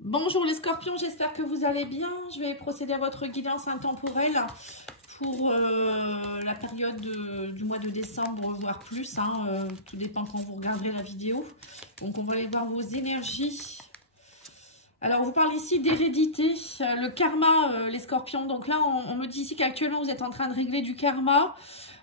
Bonjour les scorpions, j'espère que vous allez bien. Je vais procéder à votre guidance intemporelle pour la période du mois de décembre, voire plus. Tout dépend quand vous regarderez la vidéo. Donc on va aller voir vos énergies. Alors on vous parle ici d'hérédité, le karma, les scorpions. Donc là on me dit ici qu'actuellement vous êtes en train de régler du karma.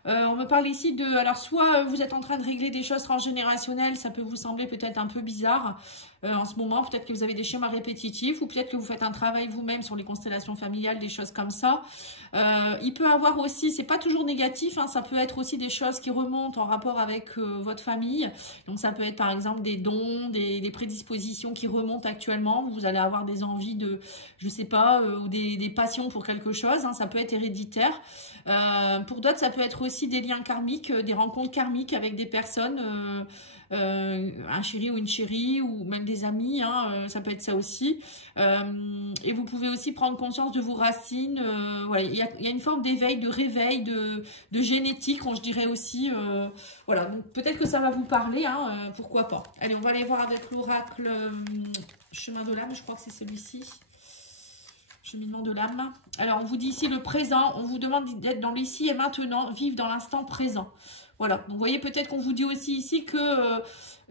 On me parle ici de... Alors, soit vous êtes en train de régler des choses transgénérationnelles, ça peut vous sembler peut-être un peu bizarre en ce moment. Peut-être que vous avez des schémas répétitifs ou peut-être que vous faites un travail vous-même sur les constellations familiales, des choses comme ça. Il peut avoir aussi, c'est pas toujours négatif, ça peut être aussi des choses qui remontent en rapport avec votre famille. Donc, ça peut être par exemple des dons, des prédispositions qui remontent actuellement. Vous allez avoir des envies de, je sais pas, ou des passions pour quelque chose. Ça peut être héréditaire. Pour d'autres, ça peut être aussi des liens karmiques, des rencontres karmiques avec des personnes, un chéri ou une chérie, ou même des amis, ça peut être ça aussi. Et vous pouvez aussi prendre conscience de vos racines. Voilà, il y a une forme d'éveil, de réveil, de génétique, je dirais aussi. Voilà, donc peut-être que ça va vous parler, pourquoi pas. Allez, on va aller voir avec l'oracle chemin de l'âme, je crois que c'est celui-ci. Cheminement de l'âme. Alors, on vous dit ici le présent. On vous demande d'être dans l'ici et maintenant, vivre dans l'instant présent. Voilà. Donc, vous voyez, peut-être qu'on vous dit aussi ici que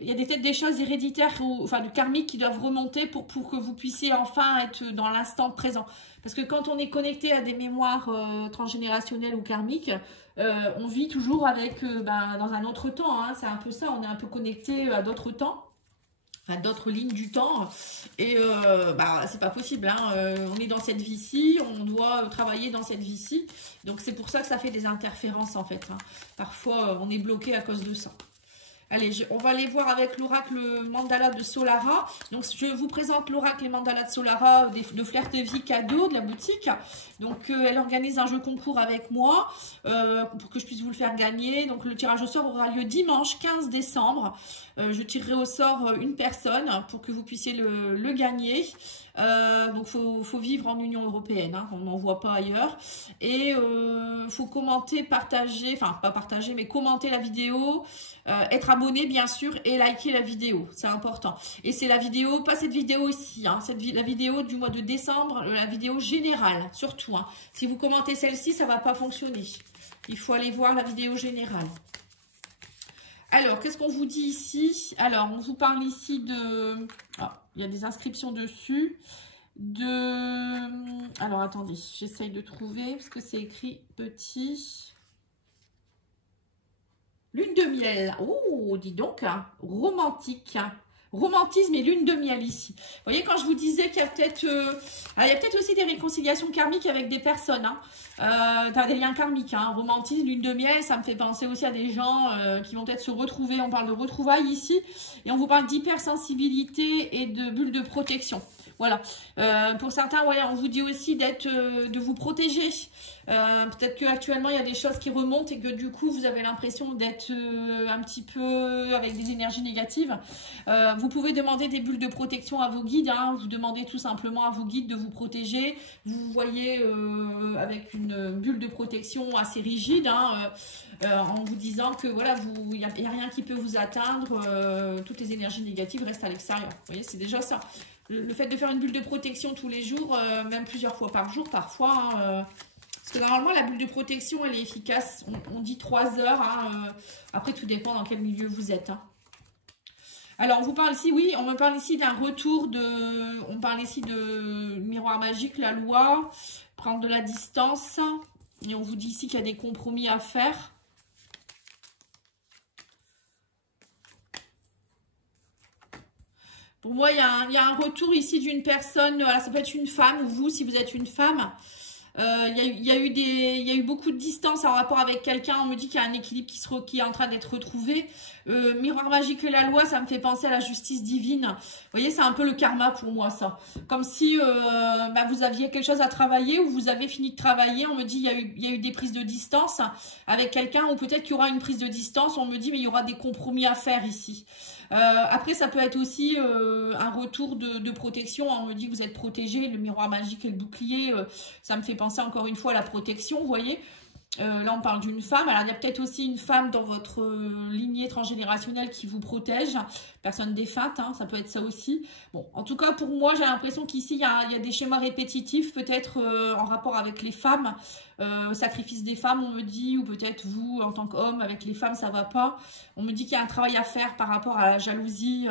il y a peut-être des choses héréditaires, enfin, du karmique qui doivent remonter pour que vous puissiez enfin être dans l'instant présent. Parce que quand on est connecté à des mémoires transgénérationnelles ou karmiques, on vit toujours avec, dans un autre temps. C'est un peu ça. On est un peu connecté à d'autres temps. Enfin, d'autres lignes du temps et c'est pas possible, on est dans cette vie-ci, on doit travailler dans cette vie-ci, donc c'est pour ça que ça fait des interférences en fait, parfois on est bloqué à cause de ça. Allez, on va aller voir avec l'oracle mandala de Solara. Donc, je vous présente l'oracle et mandala de Solara de Flirt de Vie cadeau de la boutique. Donc, elle organise un jeu concours avec moi pour que je puisse vous le faire gagner. Donc, le tirage au sort aura lieu dimanche 15 décembre. Je tirerai au sort une personne pour que vous puissiez le gagner. Donc, faut vivre en Union européenne, on n'en voit pas ailleurs. Et faut commenter, partager, enfin pas partager, mais commenter la vidéo, être abonné bien sûr et liker la vidéo, c'est important. Et c'est la vidéo, pas cette vidéo ici, la vidéo du mois de décembre, la vidéo générale, surtout. Si vous commentez celle-ci, ça va pas fonctionner. Il faut aller voir la vidéo générale. Alors, qu'est-ce qu'on vous dit ici? Alors, on vous parle ici de... Oh, il y a des inscriptions dessus. Alors, attendez, j'essaye de trouver, parce que c'est écrit petit. Lune de miel. Oh, dis donc, romantique. Romantisme et lune de miel ici. Vous voyez, quand je vous disais qu'il y a peut-être aussi des réconciliations karmiques avec des personnes. Des liens karmiques. Romantisme, lune de miel, ça me fait penser aussi à des gens qui vont peut-être se retrouver. On parle de retrouvailles ici. Et on vous parle d'hypersensibilité et de bulles de protection. Voilà. Pour certains, ouais, on vous dit aussi de vous protéger. Peut-être qu'actuellement, il y a des choses qui remontent et que du coup, vous avez l'impression d'être un petit peu avec des énergies négatives. Vous pouvez demander des bulles de protection à vos guides. Vous demandez tout simplement à vos guides de vous protéger. Vous voyez avec une bulle de protection assez rigide, en vous disant que voilà, il n'y a rien qui peut vous atteindre. Toutes les énergies négatives restent à l'extérieur. Vous voyez, c'est déjà ça. Le fait de faire une bulle de protection tous les jours, même plusieurs fois par jour parfois, parce que normalement la bulle de protection elle est efficace, on dit 3 heures, après tout dépend dans quel milieu vous êtes. Alors on vous parle ici, oui, on me parle ici d'un retour on parle ici de miroir magique, la loi, prendre de la distance, et on vous dit ici qu'il y a des compromis à faire. Pour moi, il y a un retour ici d'une personne, voilà, ça peut être une femme, ou vous, si vous êtes une femme. Il y a eu beaucoup de distance en rapport avec quelqu'un. On me dit qu'il y a un équilibre qui est en train d'être retrouvé. Miroir magique et la loi, ça me fait penser à la justice divine. Vous voyez, c'est un peu le karma pour moi, ça. Comme si vous aviez quelque chose à travailler ou vous avez fini de travailler. On me dit il y a eu des prises de distance avec quelqu'un, ou peut-être qu'il y aura une prise de distance. On me dit mais il y aura des compromis à faire ici. Après, ça peut être aussi un retour de protection. On me dit que vous êtes protégé, le miroir magique et le bouclier, ça me fait penser encore une fois à la protection, vous voyez. Là, on parle d'une femme. Alors, il y a peut-être aussi une femme dans votre lignée transgénérationnelle qui vous protège. Personne défunte, hein, ça peut être ça aussi. Bon, en tout cas, pour moi, j'ai l'impression qu'ici, il y a des schémas répétitifs, peut-être en rapport avec les femmes. Sacrifice des femmes, on me dit, ou peut-être vous, en tant qu'homme, avec les femmes, ça va pas. On me dit qu'il y a un travail à faire par rapport à la jalousie.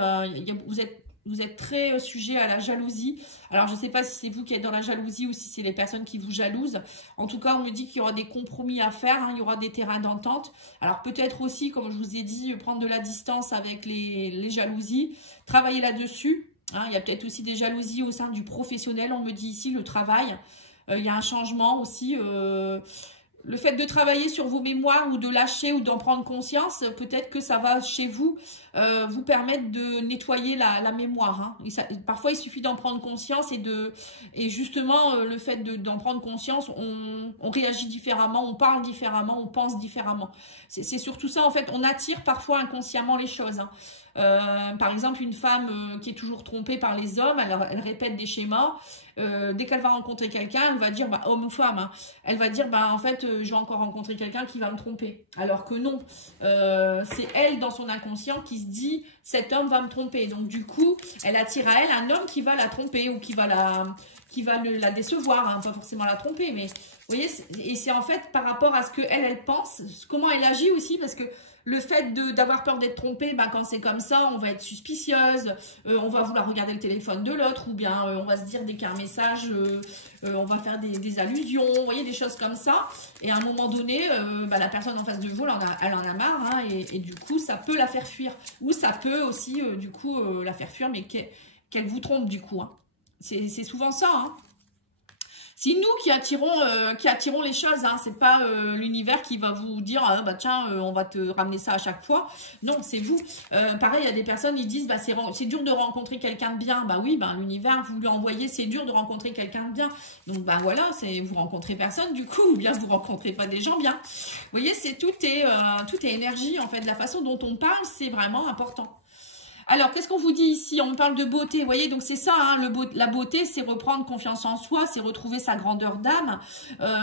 Vous êtes très sujet à la jalousie. Alors, je ne sais pas si c'est vous qui êtes dans la jalousie ou si c'est les personnes qui vous jalousent. En tout cas, on me dit qu'il y aura des compromis à faire, hein, il y aura des terrains d'entente. Alors, peut-être aussi, comme je vous ai dit, prendre de la distance avec les jalousies, travailler là-dessus. Hein, il y a peut-être aussi des jalousies au sein du professionnel. On me dit ici, le travail. Il y a un changement aussi. Le fait de travailler sur vos mémoires ou de lâcher ou d'en prendre conscience, peut-être que ça va chez vous vous permettre de nettoyer la mémoire. Hein. Parfois, il suffit d'en prendre conscience et justement, le fait d'en prendre conscience, on réagit différemment, on parle différemment, on pense différemment. C'est surtout ça, en fait, on attire parfois inconsciemment les choses. Hein. Par exemple, une femme qui est toujours trompée par les hommes, elle répète des schémas. Dès qu'elle va rencontrer quelqu'un, elle va dire, homme ou femme, hein, elle va dire, en fait, je vais encore rencontrer quelqu'un qui va me tromper. Alors que non, c'est elle, dans son inconscient, qui se dit, cet homme va me tromper. Donc du coup, elle attire à elle un homme qui va la tromper ou qui va la décevoir, hein, pas forcément la tromper, mais vous voyez, et c'est en fait par rapport à ce qu'elle pense, comment elle agit aussi, parce que le fait d'avoir peur d'être trompée, quand c'est comme ça, on va être suspicieuse, on va vouloir regarder le téléphone de l'autre, ou bien on va se dire dès qu'un message, on va faire des allusions, vous voyez, des choses comme ça. Et à un moment donné, la personne en face de vous, elle en a marre, hein, et du coup, ça peut la faire fuir. Ou ça peut aussi, du coup, la faire fuir, mais qu'elle vous trompe, du coup. Hein. C'est souvent ça, hein. C'est nous qui attirons les choses, hein. C'est pas l'univers qui va vous dire tiens, on va te ramener ça à chaque fois. Non, c'est vous. Pareil, il y a des personnes, ils disent c'est dur de rencontrer quelqu'un de bien. Oui, l'univers, vous lui envoyez, c'est dur de rencontrer quelqu'un de bien. Donc voilà, vous rencontrez personne du coup, ou bien vous rencontrez pas des gens bien. Vous voyez, tout est énergie en fait. La façon dont on parle, c'est vraiment important. Alors, qu'est-ce qu'on vous dit ici? On parle de beauté, vous voyez, donc c'est ça, hein, la beauté, c'est reprendre confiance en soi, c'est retrouver sa grandeur d'âme,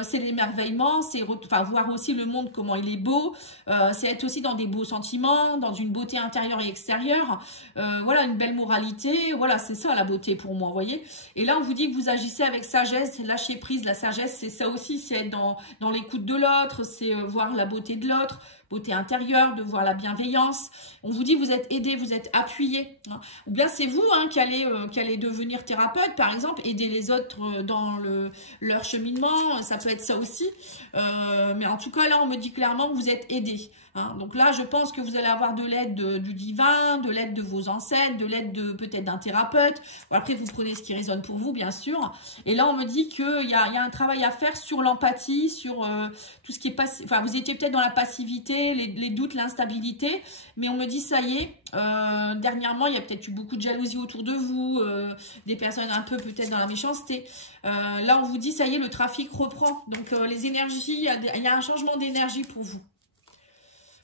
c'est l'émerveillement, c'est voir aussi le monde, comment il est beau, c'est être aussi dans des beaux sentiments, dans une beauté intérieure et extérieure, voilà, une belle moralité, voilà, c'est ça la beauté pour moi, vous voyez. Et là, on vous dit que vous agissez avec sagesse, lâcher prise, la sagesse, c'est ça aussi, c'est être dans l'écoute de l'autre, c'est voir la beauté de l'autre, beauté intérieure, de voir la bienveillance. On vous dit vous êtes aidé, vous êtes appuyé. Hein. Ou bien c'est vous qui allez devenir thérapeute, par exemple, aider les autres dans leur cheminement. Ça peut être ça aussi. Mais en tout cas, là, on me dit clairement que vous êtes aidé. Hein. Donc là, je pense que vous allez avoir de l'aide du divin, de l'aide de vos ancêtres, de l'aide peut-être d'un thérapeute. Après, vous prenez ce qui résonne pour vous, bien sûr. Et là, on me dit qu'il y a un travail à faire sur l'empathie, sur tout ce qui est passif. Enfin, vous étiez peut-être dans la passivité, les doutes, l'instabilité. Mais on me dit, ça y est, dernièrement, il y a peut-être eu beaucoup de jalousie autour de vous, des personnes un peu peut-être dans la méchanceté. Là, on vous dit, ça y est, le trafic reprend. Donc, les énergies, il y a un changement d'énergie pour vous.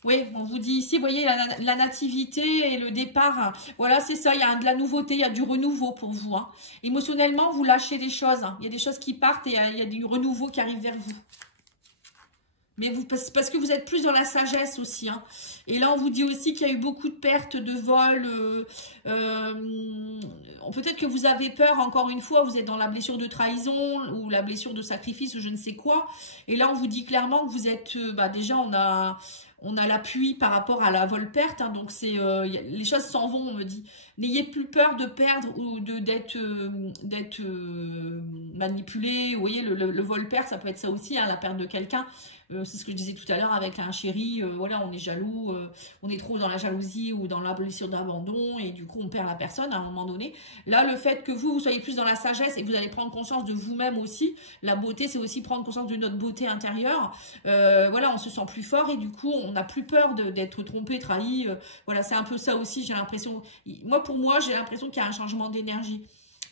Oui, on vous dit ici, vous voyez, la nativité et le départ, voilà, c'est ça, il y a de la nouveauté, il y a du renouveau pour vous. Hein. Émotionnellement, vous lâchez des choses, hein. Il y a des choses qui partent et il y a du renouveau qui arrive vers vous. Mais parce que vous êtes plus dans la sagesse aussi. Hein. Et là, on vous dit aussi qu'il y a eu beaucoup de pertes, de vols. Peut-être que vous avez peur, encore une fois, vous êtes dans la blessure de trahison ou la blessure de sacrifice ou je ne sais quoi. Et là, on vous dit clairement que vous êtes... déjà, on a l'appui par rapport à la vol-perte. Hein, donc, les choses s'en vont, on me dit. N'ayez plus peur de perdre ou d'être manipulé. Vous voyez, le vol-perte, ça peut être ça aussi, hein, la perte de quelqu'un. C'est ce que je disais tout à l'heure avec un chéri, voilà, on est jaloux, on est trop dans la jalousie ou dans la blessure d'abandon et du coup on perd la personne à un moment donné. Là, le fait que vous soyez plus dans la sagesse et que vous allez prendre conscience de vous-même aussi, la beauté c'est aussi prendre conscience de notre beauté intérieure, voilà, on se sent plus fort et du coup on n'a plus peur d'être trompé, trahi, voilà, c'est un peu ça aussi, j'ai l'impression, pour moi j'ai l'impression qu'il y a un changement d'énergie.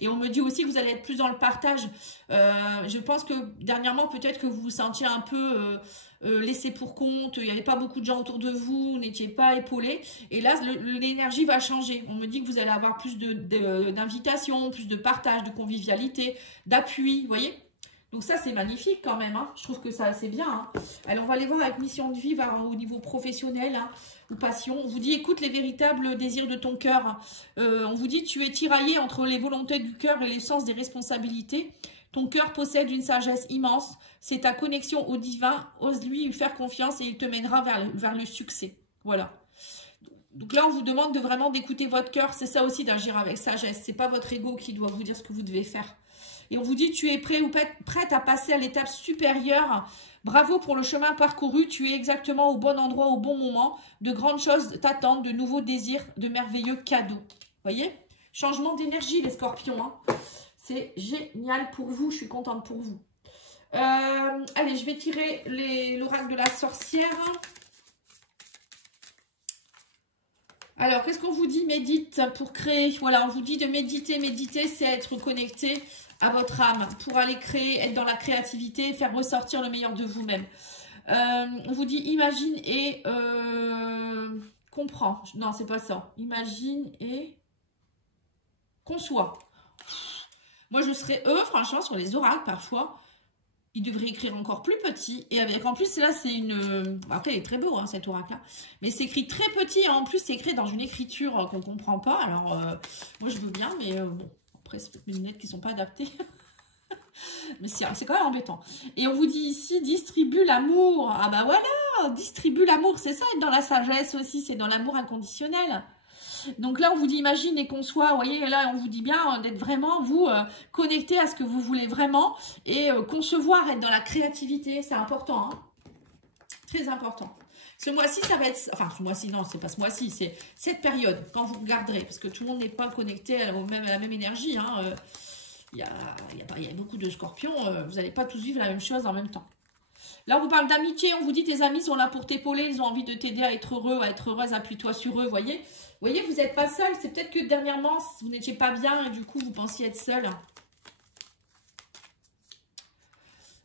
Et on me dit aussi que vous allez être plus dans le partage. Je pense que dernièrement, peut-être que vous vous sentiez un peu laissé pour compte. Il n'y avait pas beaucoup de gens autour de vous. Vous n'étiez pas épaulé. Et là, l'énergie va changer. On me dit que vous allez avoir plus d'invitations, plus de partage, de convivialité, d'appui. Vous voyez ? Donc ça, c'est magnifique quand même. Hein. Je trouve que ça, c'est bien. Hein. Alors, on va aller voir avec mission de vie au niveau professionnel hein, ou passion. On vous dit, écoute les véritables désirs de ton cœur. On vous dit, tu es tiraillé entre les volontés du cœur et les sens des responsabilités. Ton cœur possède une sagesse immense. C'est ta connexion au divin. Ose-lui faire confiance et il te mènera vers le succès. Voilà. Donc là, on vous demande de vraiment d'écouter votre cœur. C'est ça aussi d'agir avec sagesse. C'est pas votre ego qui doit vous dire ce que vous devez faire. Et on vous dit, tu es prêt ou prête à passer à l'étape supérieure. Bravo pour le chemin parcouru. Tu es exactement au bon endroit, au bon moment. De grandes choses t'attendent, de nouveaux désirs, de merveilleux cadeaux. Voyez? Changement d'énergie, les scorpions. Hein. C'est génial pour vous. Je suis contente pour vous. Allez, je vais tirer l'oracle de la sorcière. Alors, qu'est-ce qu'on vous dit? Médite pour créer. Voilà, on vous dit de méditer. Méditer, c'est être connecté à votre âme pour aller créer, être dans la créativité, faire ressortir le meilleur de vous-même. On vous dit imagine et comprends. Non, c'est pas ça. Imagine et conçoit. Moi, je serais franchement, sur les oracles, parfois, ils devraient écrire encore plus petit. Et avec, en plus, là, c'est une... Après, il est très beau, hein, cet oracle-là. Mais c'est écrit très petit. En plus, c'est écrit dans une écriture qu'on ne comprend pas. Alors, moi, je veux bien, mais bon... Après, c'est peut-être mes lunettes qui ne sont pas adaptées. Mais c'est quand même embêtant. Et on vous dit ici, distribue l'amour. Ah bah voilà, distribue l'amour. C'est ça, être dans la sagesse aussi. C'est dans l'amour inconditionnel. Donc là, on vous dit, imagine et conçoit. Vous voyez, là, on vous dit bien d'être vraiment, vous, connecté à ce que vous voulez vraiment. Et concevoir, être dans la créativité. C'est important. Hein. Très important. Ce mois-ci, ça va être... Enfin, ce mois-ci, non, c'est pas ce mois-ci. C'est cette période, quand vous regarderez. Parce que tout le monde n'est pas connecté à la même énergie. Hein. Il y a beaucoup de scorpions. Vous n'allez pas tous vivre la même chose en même temps. Là, on vous parle d'amitié. On vous dit, tes amis sont là pour t'épauler. Ils ont envie de t'aider à être heureux, à être heureuse. Appuie-toi sur eux, voyez. Vous n'êtes pas seul. C'est peut-être que dernièrement, vous n'étiez pas bien et du coup, vous pensiez être seul.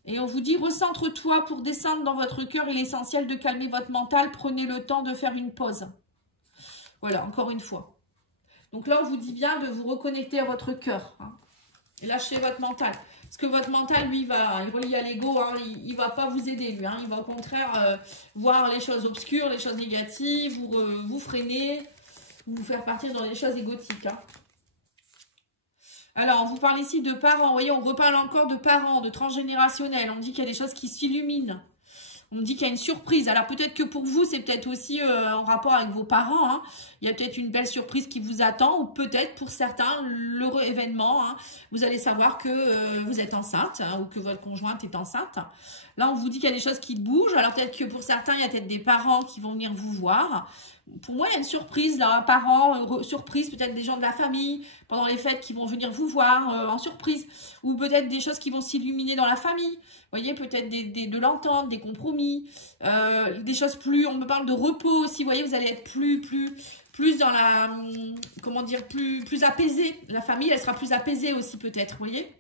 Et on vous dit, recentre-toi pour descendre dans votre cœur. Il est essentiel de calmer votre mental. Prenez le temps de faire une pause. Voilà, encore une fois. Donc là, on vous dit bien de vous reconnecter à votre cœur. Hein, et lâcher votre mental. Parce que votre mental, lui, il est relié à l'ego. Hein, il ne va pas vous aider, lui. Hein, il va au contraire voir les choses obscures, les choses négatives, vous freiner, vous faire partir dans les choses égotiques. Hein. Alors, on vous parle ici de parents. Vous voyez, on reparle encore de parents, de transgénérationnel. On dit qu'il y a des choses qui s'illuminent. On dit qu'il y a une surprise. Alors, peut-être que pour vous, c'est peut-être aussi en rapport avec vos parents. Hein. Il y a peut-être une belle surprise qui vous attend. Ou peut-être, pour certains, l'heureux événement. Hein. Vous allez savoir que vous êtes enceinte hein, ou que votre conjointe est enceinte. Là, on vous dit qu'il y a des choses qui bougent. Alors, peut-être que pour certains, il y a peut-être des parents qui vont venir vous voir. Pour moi, il y a une surprise, là, parents, surprise, peut-être des gens de la famille, pendant les fêtes qui vont venir vous voir en surprise, ou peut-être des choses qui vont s'illuminer dans la famille, vous voyez, peut-être de l'entente, des compromis, des choses plus, on me parle de repos aussi, vous voyez, vous allez être plus dans la, comment dire, plus apaisé, la famille, elle sera plus apaisée aussi peut-être, vous voyez.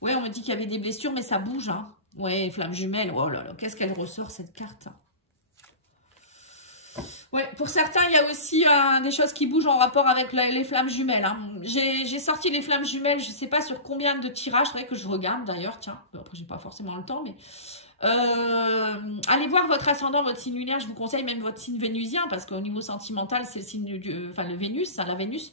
Ouais, on me dit qu'il y avait des blessures, mais ça bouge, hein. Ouais, flamme jumelle, oh là là, qu'est-ce qu'elle ressort cette carte. Ouais, pour certains, il y a aussi des choses qui bougent en rapport avec les flammes jumelles. Hein. J'ai sorti les flammes jumelles, je ne sais pas sur combien de tirages, c'est vrai que je regarde d'ailleurs, tiens, après j'ai pas forcément le temps, mais allez voir votre ascendant, votre signe lunaire, je vous conseille même votre signe vénusien, parce qu'au niveau sentimental, c'est le signe le Vénus, hein, la Vénus.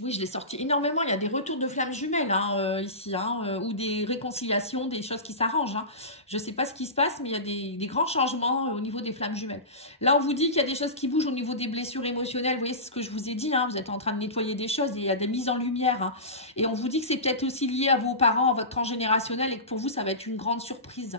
Oui, je l'ai sorti énormément. Il y a des retours de flammes jumelles hein, ici, hein, ou des réconciliations, des choses qui s'arrangent. Hein. Je ne sais pas ce qui se passe, mais il y a des grands changements au niveau des flammes jumelles. Là, on vous dit qu'il y a des choses qui bougent au niveau des blessures émotionnelles. Vous voyez, c'est ce que je vous ai dit. Hein, vous êtes en train de nettoyer des choses et il y a des mises en lumière. Hein. Et on vous dit que c'est peut-être aussi lié à vos parents, à votre transgénérationnel et que pour vous, ça va être une grande surprise.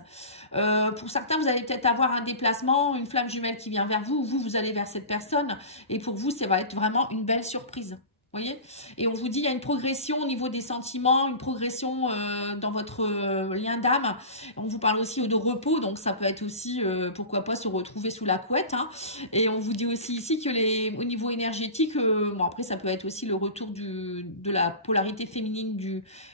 Pour certains, vous allez peut-être avoir un déplacement, une flamme jumelle qui vient vers vous, ou vous allez vers cette personne. Et pour vous, ça va être vraiment une belle surprise. Voyez, et on vous dit il y a une progression au niveau des sentiments, une progression dans votre lien d'âme. On vous parle aussi de repos, donc ça peut être aussi pourquoi pas se retrouver sous la couette. Hein. Et on vous dit aussi ici que au niveau énergétique, bon après ça peut être aussi le retour de la polarité féminine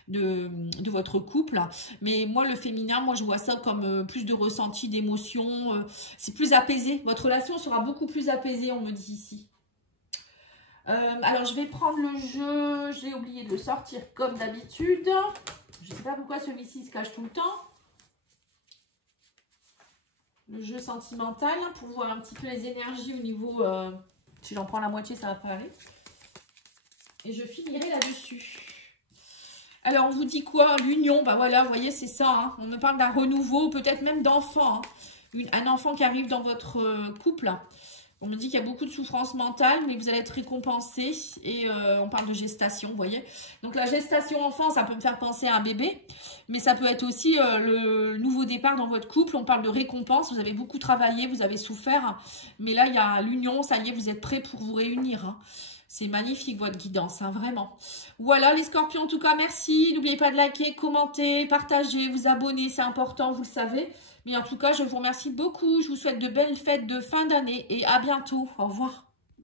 de votre couple. Mais moi le féminin, moi je vois ça comme plus de ressenti, d'émotion. C'est plus apaisé. Votre relation sera beaucoup plus apaisée, on me dit ici. Alors, je vais prendre le jeu. J'ai oublié de le sortir comme d'habitude. Je ne sais pas pourquoi celui-ci se cache tout le temps. Le jeu sentimental, pour voir un petit peu les énergies au niveau... si j'en prends la moitié, ça va pas aller. Et je finirai là-dessus. Alors, on vous dit quoi? L'union, bah voilà, vous voyez, c'est ça. Hein. On me parle d'un renouveau, peut-être même d'enfant. Hein. Un enfant qui arrive dans votre couple. On me dit qu'il y a beaucoup de souffrance mentale, mais vous allez être récompensé. Et on parle de gestation, vous voyez. Donc la gestation enfant, ça peut me faire penser à un bébé. Mais ça peut être aussi le nouveau départ dans votre couple. On parle de récompense. Vous avez beaucoup travaillé, vous avez souffert. Mais là, il y a l'union. Ça y est, vous êtes prêts pour vous réunir. Hein. C'est magnifique votre guidance, hein, vraiment. Voilà les scorpions, en tout cas, merci. N'oubliez pas de liker, commenter, partager, vous abonner. C'est important, vous le savez. Mais en tout cas, je vous remercie beaucoup. Je vous souhaite de belles fêtes de fin d'année et à bientôt. Au revoir.